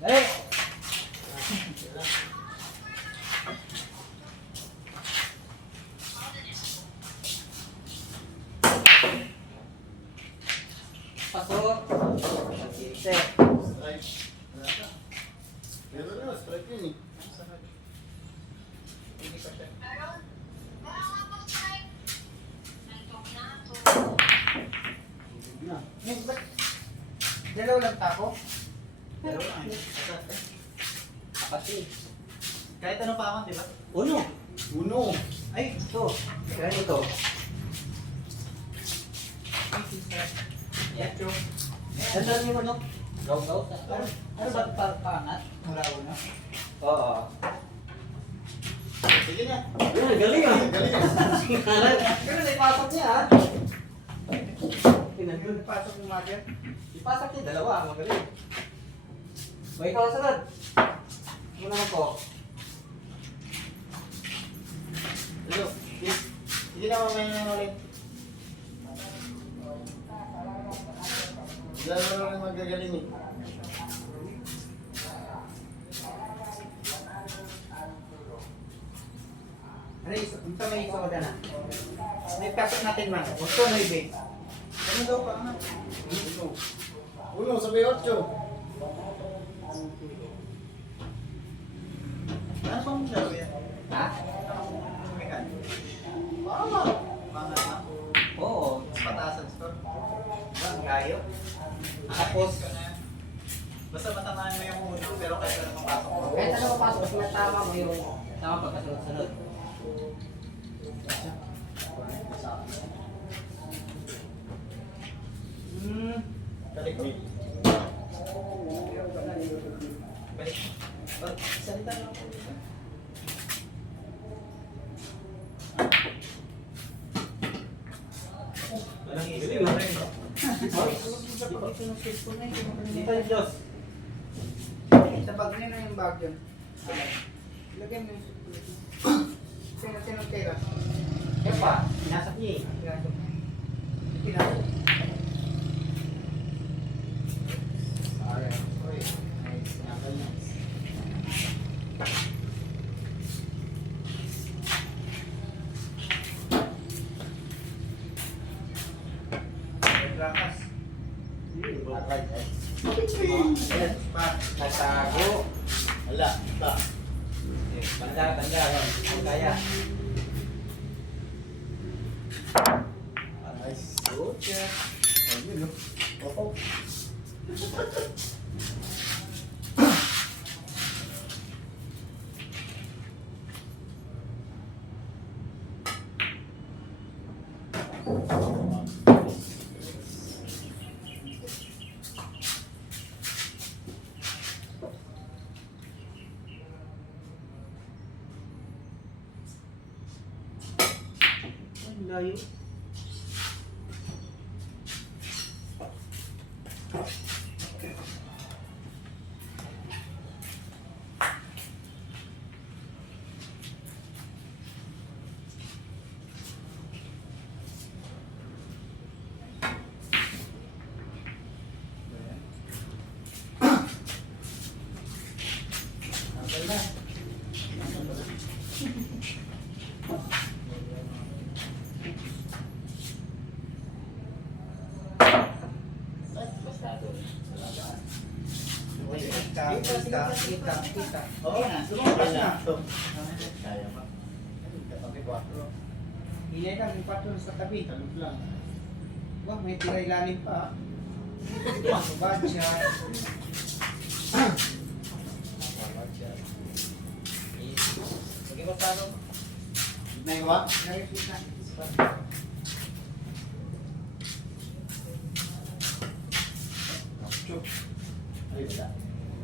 Dali! Pasok! Sige. Strike. Wala ka. Meron na, strike yun eh. Hindi pa siya. Hindi na. Eh, ba't Dalaw lang tako? Dalawa lang eh. Kasi. Kahit ano pa ako, di ba? Uno! Uno. Ay, ito. Kaya ito. Yan. Saan yung ano? Gaw gaw. Ano, ano ba ito pa pangat? Mula una? Oo. Sige na. Ay, galing ah. Galing. Pero naipasok niya ah. Pinagdun, ipasok yung mother. Ipasok niya, dalawa. Magaling. O ikaw sunod. Ano naman ko? Hello. Sige na, mamaya na ulit. Dalawa lang magagaling eh. Ano yung ito may isa ko na? May pasok natin man. Gusto na ibig. Ano daw pa anak? Uno. Uno, sabi otso. Ano pang laro yan? Ha? Mekan. Mama. Mga. Oo. Patasan score. Ang gayo. Tapos, Basta matamaan mo yung uno, pero kahit ano mapasok mo. kahit ano papasok, kung tama mo yung tama pagkasunod-sunod. Hmm. Balik. Balik. Salita lang po. Walang isip. Dito yung Diyos. Sa bag niya na yung bag yun. Lagyan mo yung Sino, sino tira? Kaya pa, pinasok niya eh. Pinasok. Nagtago. Wala. Ta. Banda, banda, yun. Ang kaya. Nice. Good. Ayun, no? Opo. すいません。Kita, kita, kita. Oo na, sumabay na. Kaya pa. Katabi 4. Hinay lang, yung patron sa tabi. Talog lang. Wah, may tira ilalim pa. Bad siya. Sige mo sa Na yung what? Ngayon kita. Ay, wala.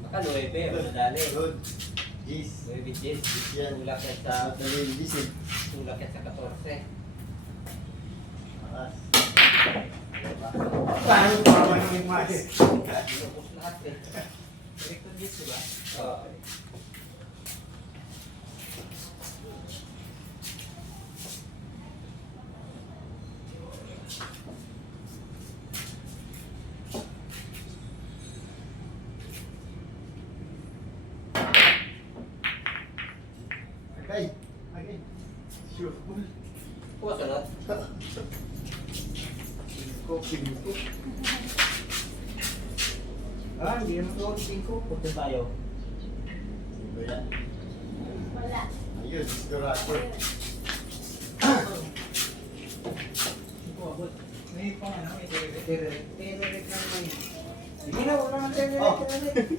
Maka 9, madali. Good. 9 10. Yan. Sa, Sa dali yung yan sa 14. Akas. Paano pa ba yung mas? Lubos lahat eh. Direkto gis, diba? Oo. Okay. Okay. Sure. Kuha sunod. Cinco, cinco. Ah, hindi naman ko 5. Punta tayo. Ano yan? Wala. Ayun, sigurado. May pang ano, may direct. Direct. May direct lang naman yun. Hindi na, wala nang direct. Oh. direct.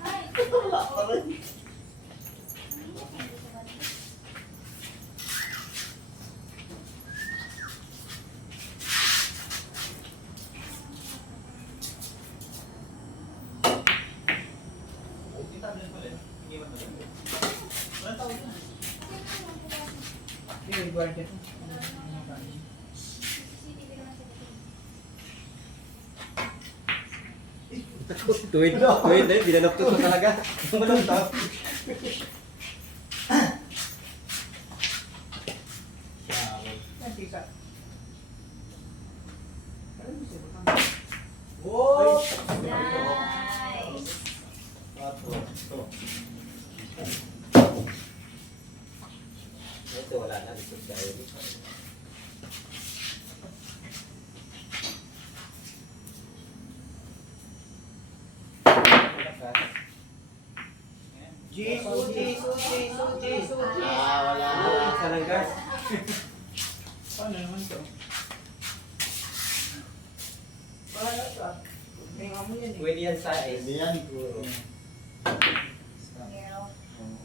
Ay! Wala pa rin. Hindi, may guardia to. CCTV naman sa likod. Tuwid. Tuwid eh. Talaga. Malaptot. Yan, tika. Alam mo siya, baka. Oh! Nice! Ito. Wala na. Likod tayo. Jesus, Jesus, Jesus, Jesus. Ah, wala. Lang guys. Paano naman to? Bahala ka. Tingnan mo yan eh. Pwede yan sa Hindi is. yan, siguro. Meron.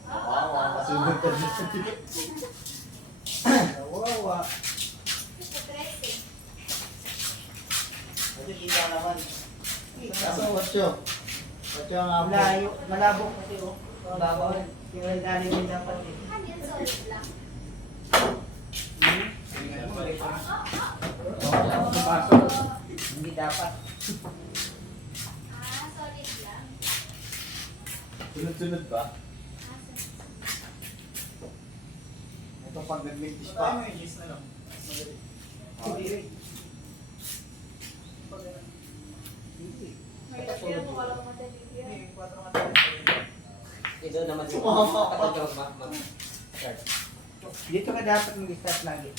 Wow, kasunod ka din. Kawawa. Sa tres eh. Kasi kita naman. Kaso, watcho. Watcho ang apo. Malayo, malabo kasi oh. Babaw. Yung ilalim din dapat eh. Ano lang. Hmm? Oh, Oh. Hindi dapat. Ah, solid lang. Sunod-sunod ba? Ito pag nag-mix pa. Hindi rin. Hindi. May lagyan mo wala mo yan. Ito naman yung Sumama pa. Katagawag ma- ma- Start. Dito ka dapat mag-start lagi.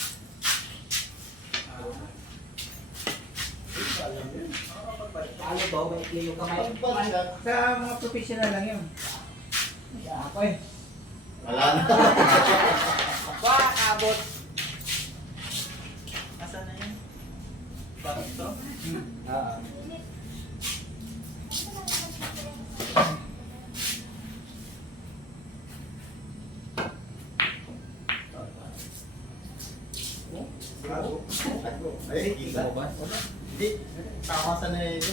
Ano ba? Maikli yung kamay. Ba? Sa mga professional lang yun. Ako eh. Wala na. Wah, abot. Asan na yan? Bakit to? Ah. Takasan na yun.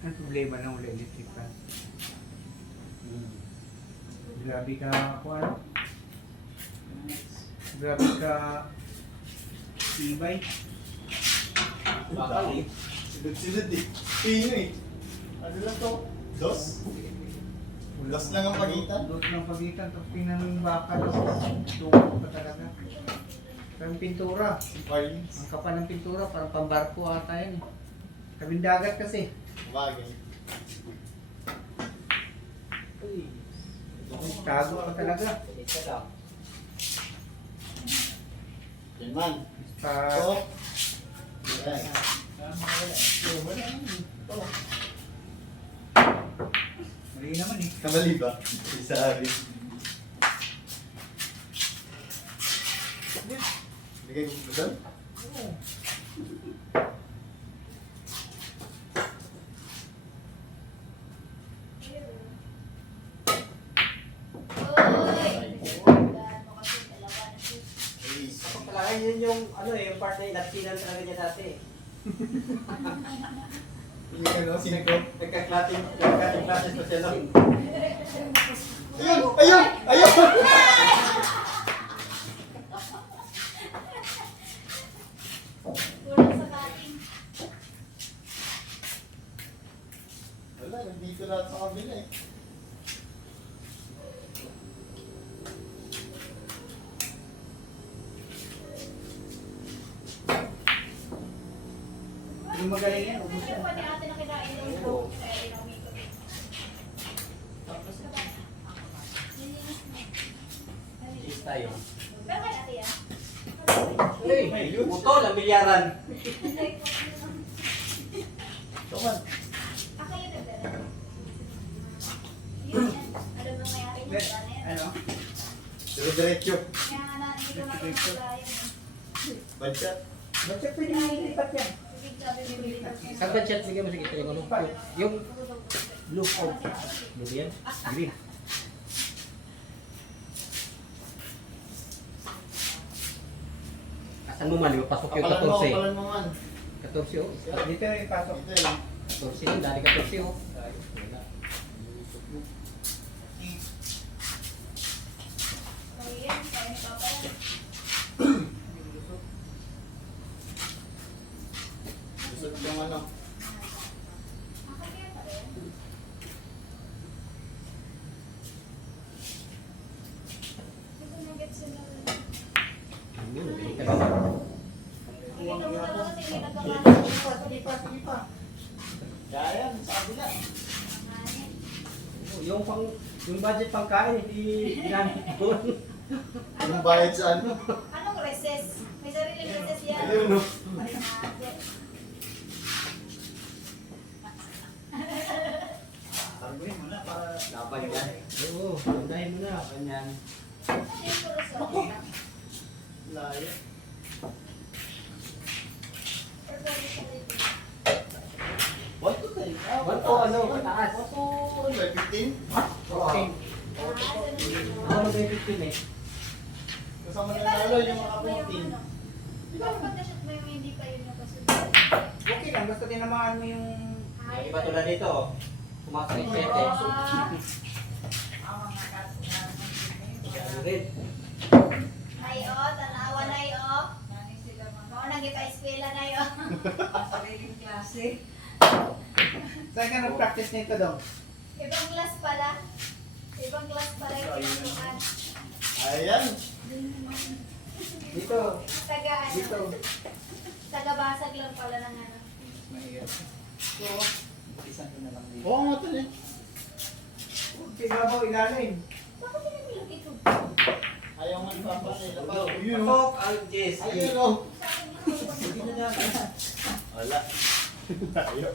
Ang problema ng ulit electric fan. Grabe ka, kuan. Grabe ka, ibay. Bakal eh. Sunod-sunod eh. Pino eh. Ano lang to? Dos? Dos lang ang pagitan? Dos lang pagitan. Tapos yung bakal. Tungkol pa talaga. Parang pintura. Parlings. Ang kapal ng pintura, parang pambarko ata yan. eh. Tabing dagat kasi. Bagay. Tago pa talaga. Yan man. Sa... So. Mali naman eh. Kamali ba? Isa rin. Bigay ko ba doon? Uy! Gaano kasi dalawa na siya. Talaga yun yung ano eh, yung part na inatinan talaga niya dati. Yung ano, sino ko? Nagka-clatting, nagka-clatting classes pa siya no? Ayun! Ayun! Ayun! Kulang sa cutting. Wala, nandito lahat sa kabila eh. Yung yan? Green. Asan mo man, pasok yung Kapalan mo, 14. kapalan mo man. 14 oh. Dito yung ipasok. Ito yun. 14 yun, dali 14 oh. Gusto yung ano. Ako kaya pa rin. Gusto na get sila. Ano, galing ka ba? Nakikita mo talaga kasi hindi nagkakaroon. Sige pa, sige pa. Kaya yan, sa kabila. Yung pang pangkain hindi ginamit doon. Yung bayad sa ano. Anong recess? May sariling recess yan. Ayun, no. Sarguin mo na para yan. Oo, unahin mo na. Kanyan. Layo. What to to ano, mataas. What to? Like 15? Na 15 eh. Kasama na lalo yung mga 14. Di ba pag-shoot mo yung hindi pa yun yung kasunod? Okay lang, basta tinamaan mo yung... Yung iba tulad dito, oh. Pumasok yung 7. Red. Nay o, tanawa nay o. Mao nang ipa-eskwela nay o. Sariling klase. Saan ka nag-practice nito daw? Ibang class pala. Ibang class pala yung pinasukan. Ayan. Dito. Taga ano? Dito. Taga-basag lang pala ng ano. Mahirap. So, Isang ko na lang dito. oo nga tol eh. Ibabaw ilalim. Bakit pinagbilog ito? Ayaw nga ni Papa o. Pasok ang Jess. Ayun o. Sa akin yung Hindi na niya. Wala. Ayaw.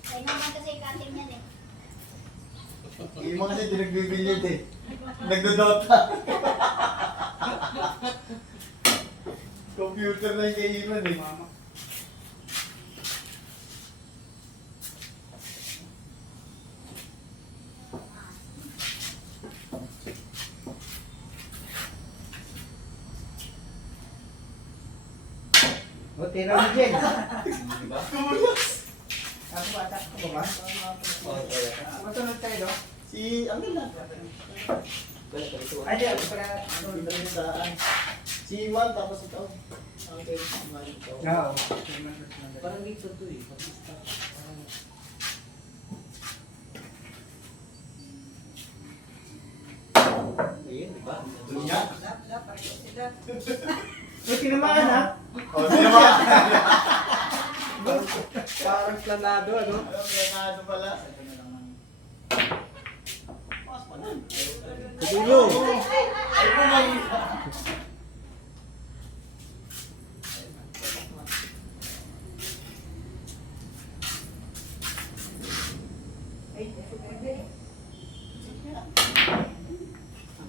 Kaya naman kasi cutting yan eh. Yung mga kasi di nagbibilyad eh. Nagdodota. Computer na yung kailan eh. Mama. O, tira mo dyan. Diba? Ako ba? Ako ba? Matunod tayo do? Si, ano na? Ay, di ako pala. Ano? Pinalitaan. Si Iwan tapos ito. Okay, si Iwan ito. Oo. Parang dito to eh. Parang... Ayun, diba? Nga. Wala, pareho sila. Uy, tinamaan ha? O, di naman. Parang planado, ano? Planado pala. Ay, kumay.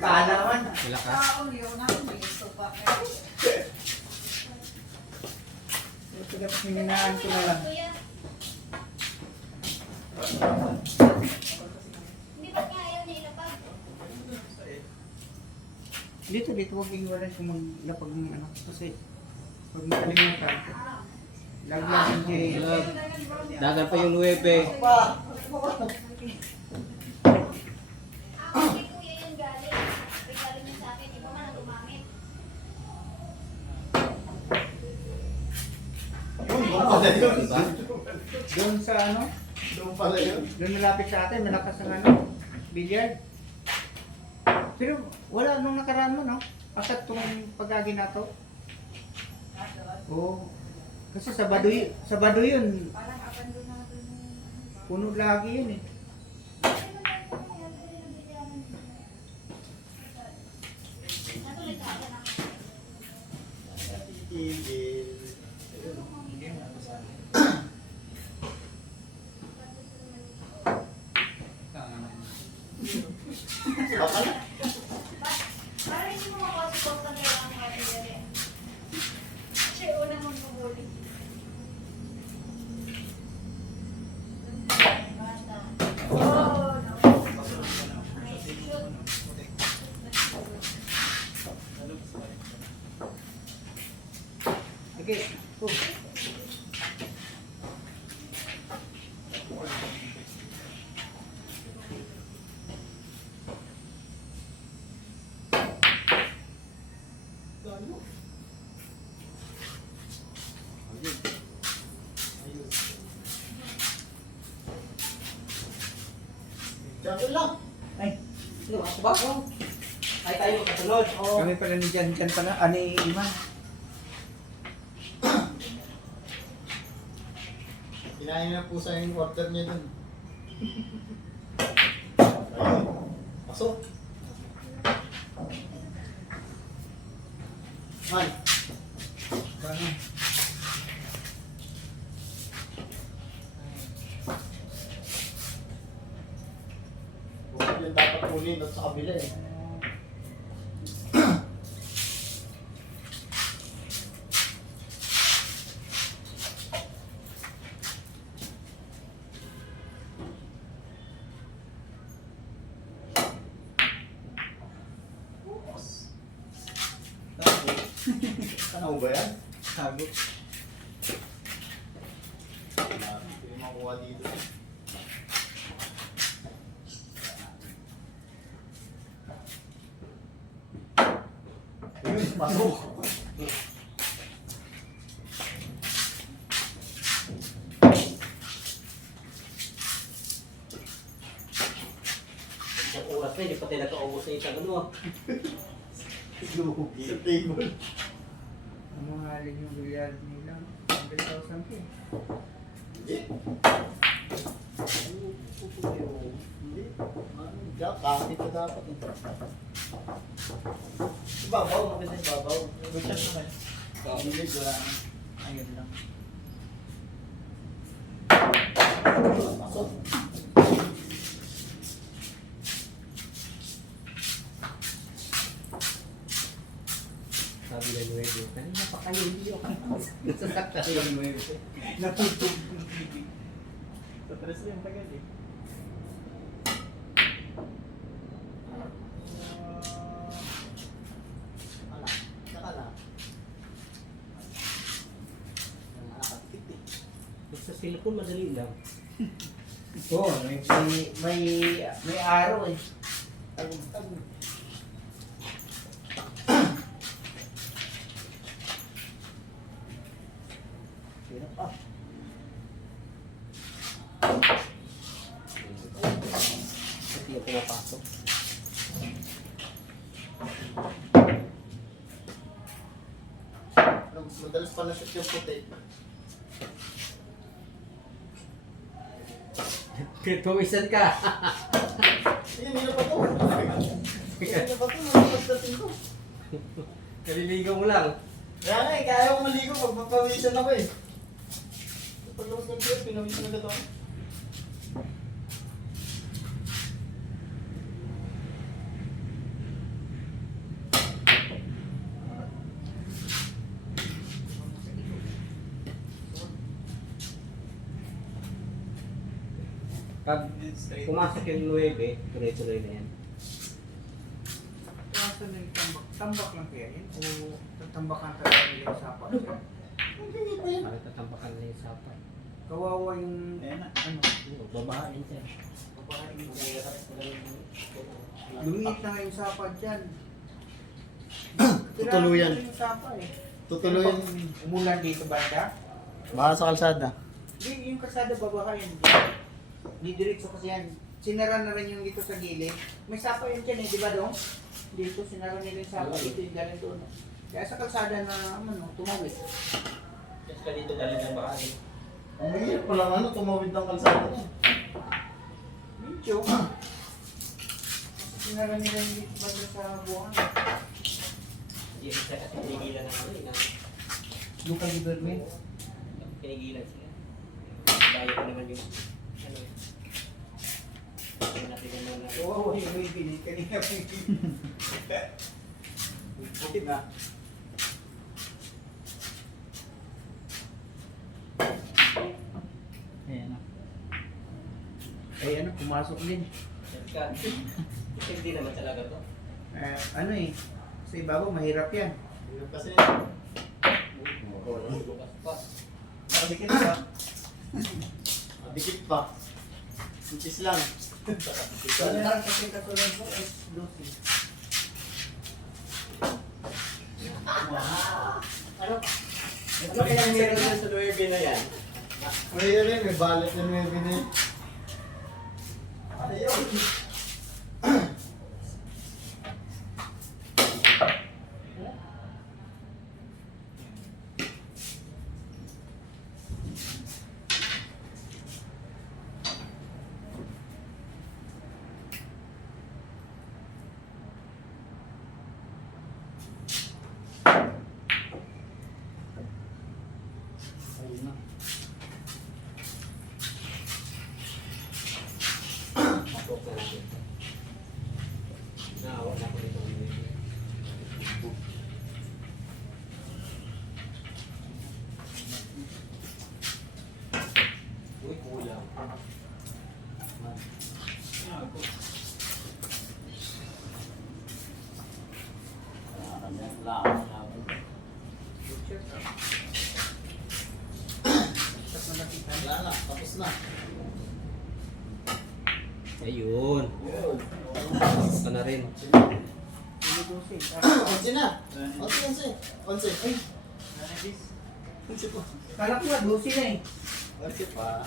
Kala naman. Malakas. Kaon yun na, may sopa. Ito dapat hininaan ko na lang. Kuya. Hindi ba't nga ayaw niya ilapag? Dito, dito huwag iwala siya maglapag ng ano. Kasi pag makalimutan, Ah. laglag yung J. Lag. Dagan pa yung 9. Pa. Ah, ang yun. Diba? Doon sa ano, Doon pala yun. doon malapit sa atin, malakas ang ano, billiard. Pero wala nung nakaraan mo, no? Asat tong pagkagi na to. Oo. Kasi Sabado, y- Sabado yun. Parang abandonado na ano. Puno lagi yun eh. Titigil. Baka na. Para hindi mo makasipag sa kaya ang mga dere. Kasi una mong pumuli. Bata. Oh, no. Nice shoot. Okay. Oh. Diyan lang. Ay, Ano, ako ba? Oh. Ay, tayo magkasunod. Oo. kami pala ni Jan Jan pala. Ano yung Iman? Kinain na po sa yung order niya dun. Pasok. Man, Paano? bukod yung dapat huli doon sa kabila eh. Ano ba yan? Sagot. Hindi ko makuha dito. Ayun, pasok. Isang oras na, hindi pa tayo nakaubos sa isang ano. Lugi. Sa table. Ang mga halin yung bilyar nila. 100,000 k. Hindi. Hindi. Kahit ka dapat. Ibabaw, maganda yung babaw. Gusto naman. Hindi, wala na. Ayun lang. Pasok. Sabi na nuwede, kanina pa kayo, hindi ako. Sasakta yung nuwede. Natutog. Sa tres yung tagal eh. Ala, saka lang. Nakakatit eh. Sa cellphone, madali lang. Oo, may, may, may, may araw eh. Tagong-tagong. Hirap ah. Hindi ako pumapasok. Madalas pa na-shoot yung puti. Tumisan ka. Ayun, hindi na pa to. Hindi na pa to. Magpagdating ko. Kaliligaw mo lang. Kaya nga eh, kaya ko maligo pag magpawisan ako eh. Pag labas ng beer, pinawisan agad ako. Pag pumasok yung 9, tuloy-tuloy na yan. Kaso na yung tambak. Tambak lang kaya yun? O tatambakan talaga nila yung sapa dyan? Hindi pa yan. Para tatambakan na yung sapat. Kawawa yung Ayan na. ano, Babahain siya. babae yung Lumiit na nga yung sapa dyan. Tutuluyan. Kailangan yung sapa eh. Tutuluyan. Pag Umulan dito banda. Baka sa kalsada. Hindi, yung kasada babahayan. Hindi diretso kasi yan. Sinara na rin yung dito sa gilid. May sapa yun dyan eh, di ba dong? Dito sinara nila yung sapa. Dito yung galing doon. Kaya sa kalsada na ano, tumawid. Just ka dito dali ng baka eh. Ang hirap pa lang ano, tumawid ng kalsada niya. Medyo. Sinara nila yung lift ba dyan sa buwan? Yung isa kasi pinigilan ng ano eh. na- Local government. Pinigilan sila. Daya ko naman yung ano eh. Yung natin naman na. Oo, yung may binili kanina pa yung Buti ba? Ayan na. Ay ano, pumasok din. Hindi naman talaga to. Eh, ano eh, sa ibabaw mahirap yan. Hirap kasi. Bukas pa. Nakadikit ba? Madikit pa. Inches lang. Lang kasi katulad ko is Lucy. Ano? Ano kaya meron sa 9 na yan? May rin, may balat na may binay. Ayun. Ayun na. Pasok na natin. Naawa na ako nito. Uy, kuya. Wala na, tapos na. Ayun. Yun. Pasok ka na rin. Ano Lucy? Onse na. Onse, Onse. Ay. Onse pa. Kala ko nga Lucy na eh. Onse pa.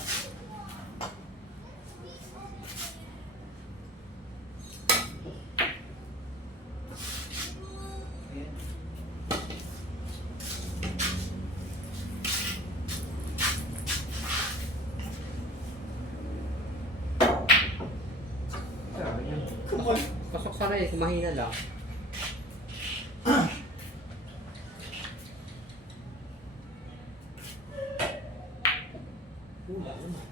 Pasok sana eh, kumahina lang. Wala naman.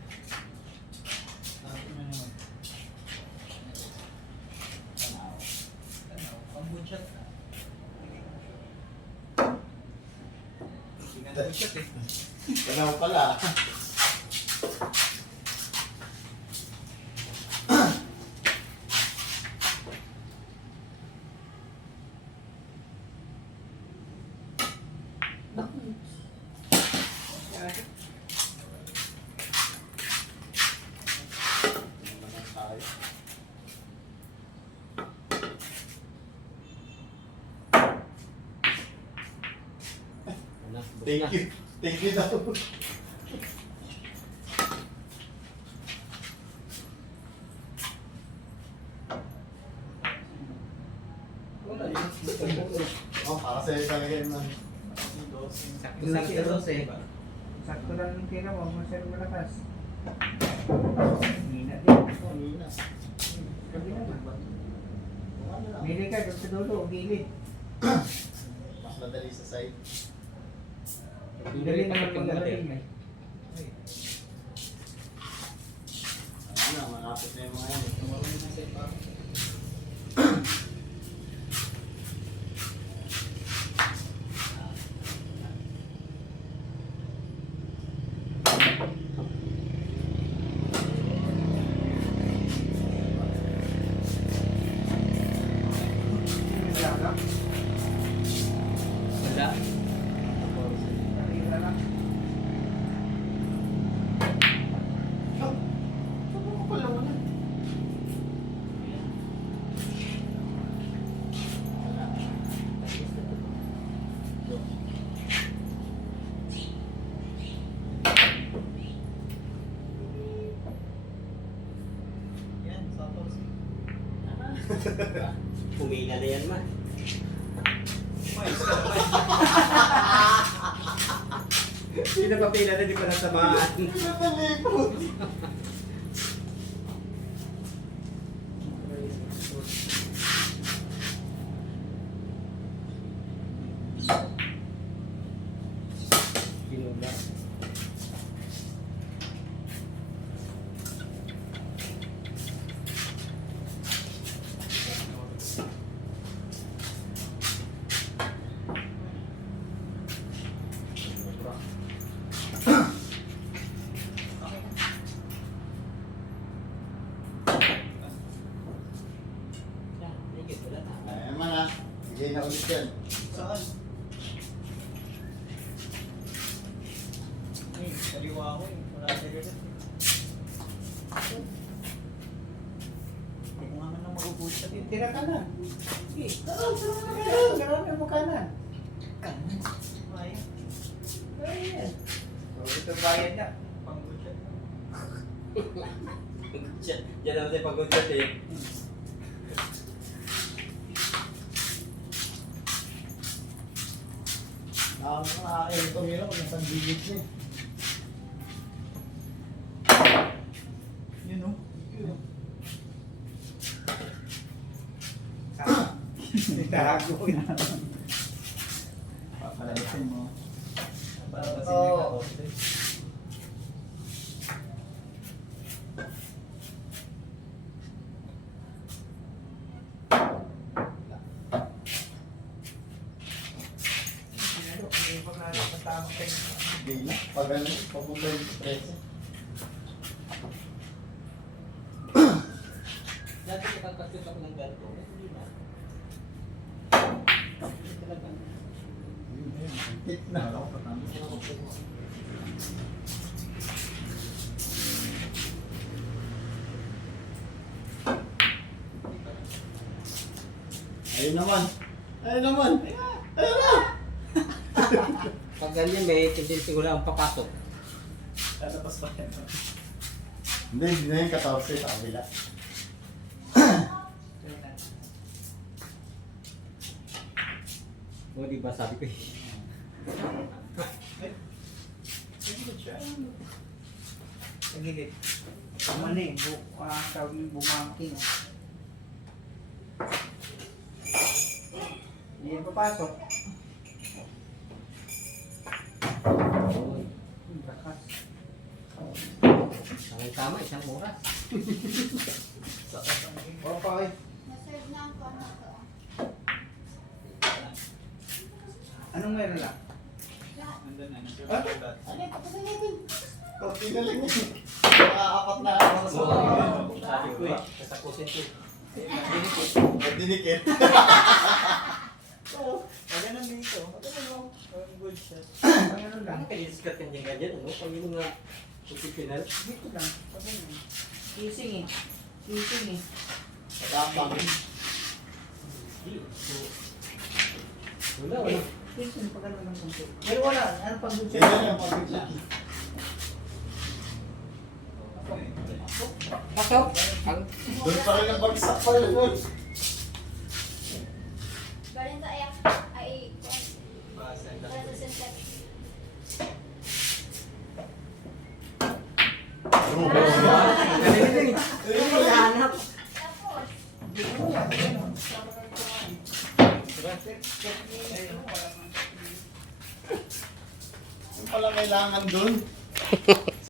Tanaw pala. Naman tayo. Wala, bus Thank you. Thank you daw. Oh, para sa'yo talaga yun man. Sakto lang Lucy. Sakto lang yung tira mo, masyadong malakas. Hina din. Kanina. Sabi naman. Mili ka doon sa dulo, gilid. Mas madali sa side. Dali naman magagaling eh. Ano na, malapit na yung mga yan. eh. Naglaga. Wala. Kumina na yan man. Hindi na di pa nasamaan. Napalipot. 2000 niya. Yun o. Yun o. Itago na. Papalasin mo. Para kasi Oo. may kakote. Ano, ano yung pagkakala sa tamang technique? Hindi na. Pag ano, papunta yung preso. Dati nakakashoot ako ng ganito. Hindi na. Hindi talaga. Yun na yun. Hit na. Ako patama. Ayun naman. Ayun naman. Ayun na. Pag ganyan, may tendency ko lang papasok. Lalabas pa yan. Hindi, hindi na yung 14 sa kabila. O, di ba sabi ko eh. Sa gilid. Eh, bu ah, tawag yung bumangking. Hindi yan papasok. Tama tama, isang oras. Okay. Ang ano to. Anong meron lang? Ah? Ano, papasin natin. Kunti na lang yun. Nakaapat na ako sa Oo, Sabi ko eh. Kasapusin ko eh. Dinikit. Nang dito. Wala nang good shot. Ano lang? Ang kailiskat yan yung ganyan, ano? Pag yung mga pupipinal. Dito lang. Mo. Kissing eh. Kissing eh. Matapang. Wala, wala. Kissing pa ganun lang kung Pero wala. Ano pang good Yan shot? lang yung pag-check. Pasok! Doon pa rin ang bagsak pa rin. Galing sa ayak. Ay, para sa sunset. galing eh. Hinahanap. Tapos, Yung pala kailangan doon.